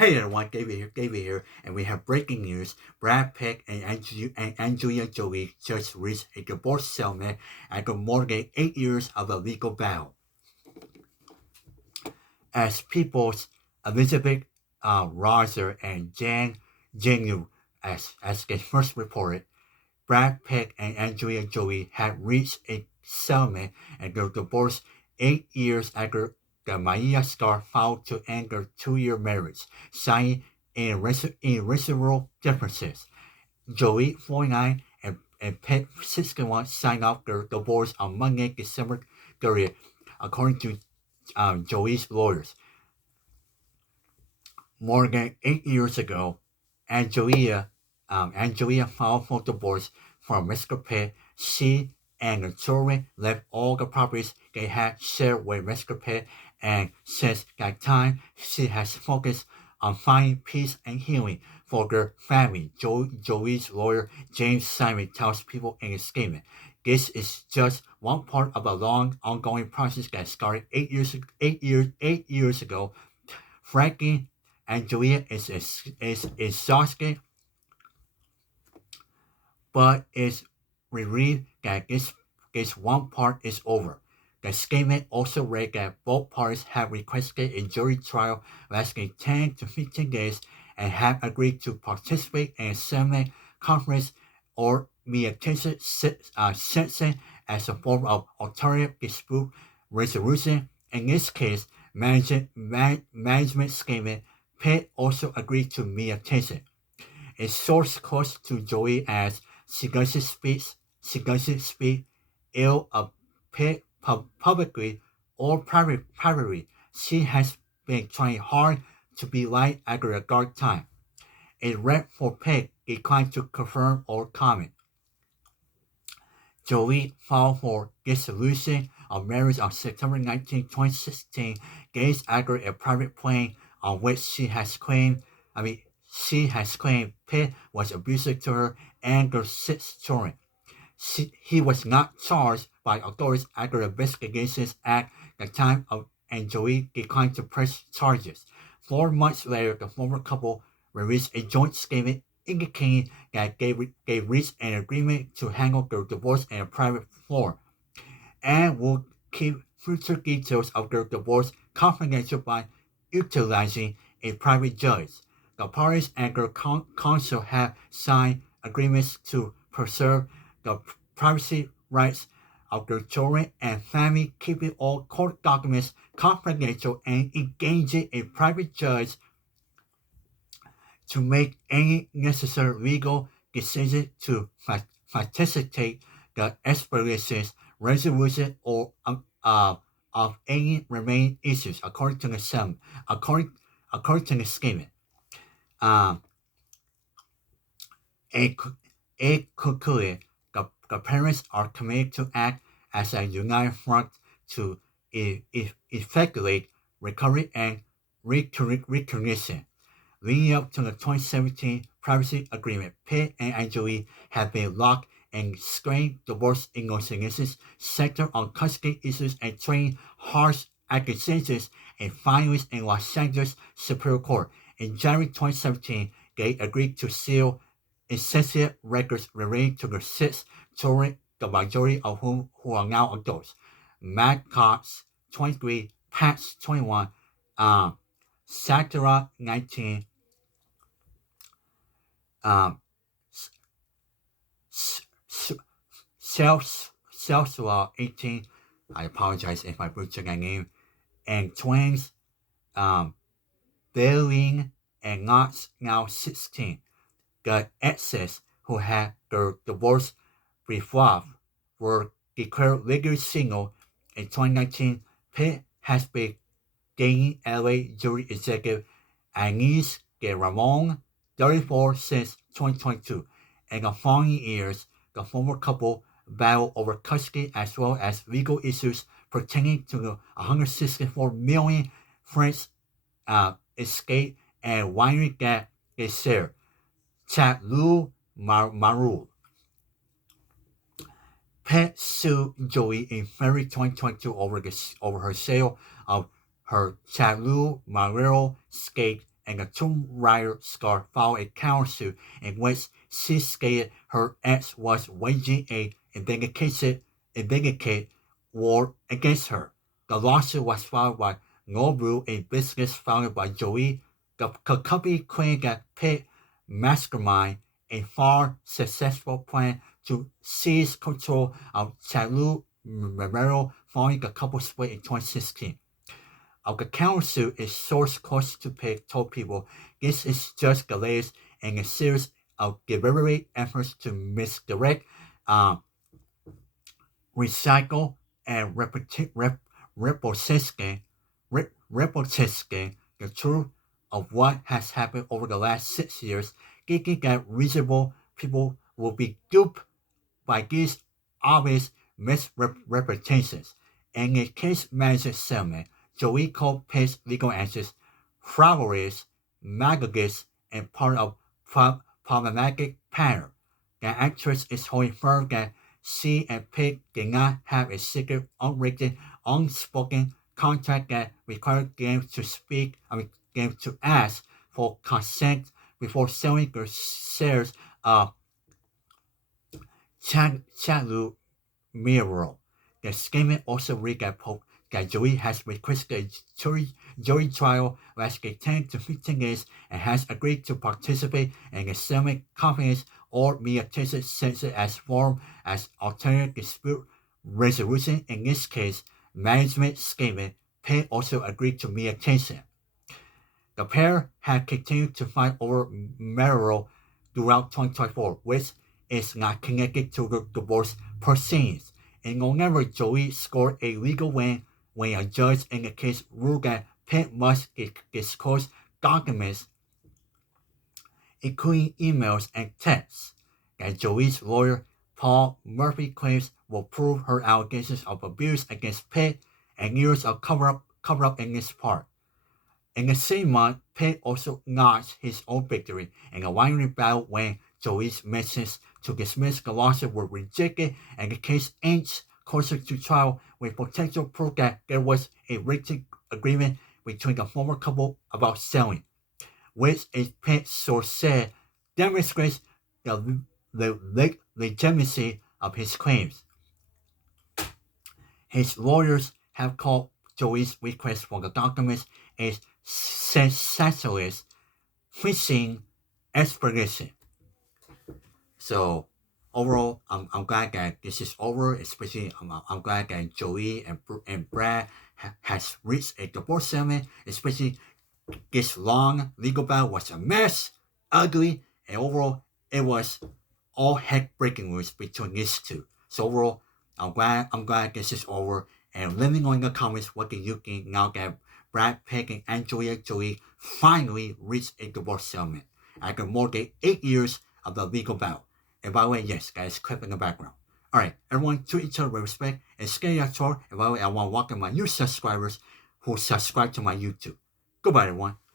Hey everyone, David here, and we have breaking news. Brad Pitt and Angelina Jolie just reached a divorce settlement after more than 8 years of a legal battle. As People's Elizabeth Rosner and Juneau, as they first reported, Brad Pitt and Angelina Jolie had reached a settlement and their divorce 8 years after the Maia star filed to end their 2-year marriage, citing irreversible differences. Jolie, 49, and Pitt, 61, signed off their divorce on Monday, December 30th, according to Jolie's lawyers. More than 8 years ago, Angelia filed for divorce from Mr. Pitt. She and the children left all the properties they had shared with Mr. Pitt, and since that time, she has focused on finding peace and healing for their family. Jolie's lawyer, James Simon, tells people in a statement. This is just one part of a long, ongoing process that started 8 years ago. Frankie and Julia is exhausted, but is relieved that this one part is over. The statement also read that both parties have requested a jury trial lasting 10 to 15 days and have agreed to participate in a settlement conference or mediation sentencing as a form of alternative dispute resolution. In this case, management statement Pitt also agreed to mediation. A source close to Joey as she doesn't speak ill of Pitt publicly or privately. She has been trying hard to be light at a dark time. A rep for Pitt declined to confirm or comment. Jolie filed for dissolution of marriage on September 19, 2016, days after a private plane on which she has claimed Pitt was abusive to her and their 6 children. He was not charged by authorities after the investigations at the time of and Jolie declined to press charges. 4 months later, the former couple released a joint statement indicating that they reached an agreement to handle their divorce in a private forum and will keep future details of their divorce confidential by utilizing a private judge. The parties and their counsel have signed agreements to preserve the privacy rights of their children and family, keeping all court documents confidential and engaging a private judge to make any necessary legal decision to facilitate the expeditions, resolution, or of any remaining issues, according to the according to the statement. Um, it concluded the parents are committed to act as a united front to effectuate recovery and recognition. Leading up to the 2017 privacy agreement, Pitt and Angeli have been locked in strained divorce negotiations centered on custody issues and trading harsh accusations in filings in Los Angeles Superior Court. In January 2017, they agreed to seal essential records relating to their 6 children, the majority of who are now adults. Matt Cox, 23, Patch, 21, Sakura, 19, um, Celsius 18. I apologize if I butchered that name. And twins, um, Berlin and Knox, now 16. The exes who had their divorce resolved were declared legally single in 2019. Pitt has been dating LA jury executive Agnes de Ramon, 34, since 2022. In the following years, the former couple battled over custody as well as legal issues pertaining to the 164 million French estate and winery that they share. Chatlu Marul. Pitt sued Jolie in February 2022 over her sale of her Chatlu Marul skate and the Tomb Raider star filed a countersuit in which she stated her ex was waging a vindicate war against her. The lawsuit was filed by Nobu, a business founded by Joey. The company claimed that Pitt masterminded a far successful plan to seize control of Chalu Romero following the couple split in 2016. The countersuit is source close to Pitt told people this is just the latest in a series of deliberate efforts to misdirect, recycle, and reposting the truth of what has happened over the last 6 years, thinking that reasonable people will be duped by these obvious misrepresentations. In a case management settlement, Joey called Pitt's legal answers frivolous, magogous, and part of problematic pattern. The actress is holding firm that she and Pitt did not have a secret, unwritten, unspoken contract that required them to ask for consent before selling their shares of Chalu Miro. The statement also read that Joey has requested a jury trial lasting 10 to 15 days and has agreed to participate in a settlement conference or mediation session as form as alternative dispute resolution. In this case, management statement, Pitt also agreed to mediation. The pair had continued to fight over Merrill throughout 2024, which is not connected to the divorce proceedings. In November, Joey scored a legal win when a judge in the case ruled that Pitt must disclose documents, including emails and texts, that Joey's lawyer, Paul Murphy, claims will prove her allegations of abuse against Pitt and years of cover-up in his part. In the same month, Pitt also notched his own victory in a winery battle when Joey's messages to dismiss the lawsuit were rejected and the case inched closer to trial with potential proof that there was a written agreement between the former couple about selling, which a Pitt source said demonstrates the legitimacy of his claims. His lawyers have called Joey's request for the documents a sensationalist fishing expedition. So overall, I'm glad that this is over. Especially, I'm glad that Joey and Brad has reached a divorce settlement. Especially, this long legal battle was a mess, ugly, and overall, it was all heck-breaking news between these two. So overall, I'm glad this is over. And let me know in the comments what do you think now that Brad Pitt and Angelina Jolie finally reached a divorce settlement after more than 8 years of the legal battle. And by the way, yes, guys, clip in the background. Alright, everyone treat each other with respect and stay at all. And by the way, I want to welcome my new subscribers who subscribe to my YouTube. Goodbye, everyone.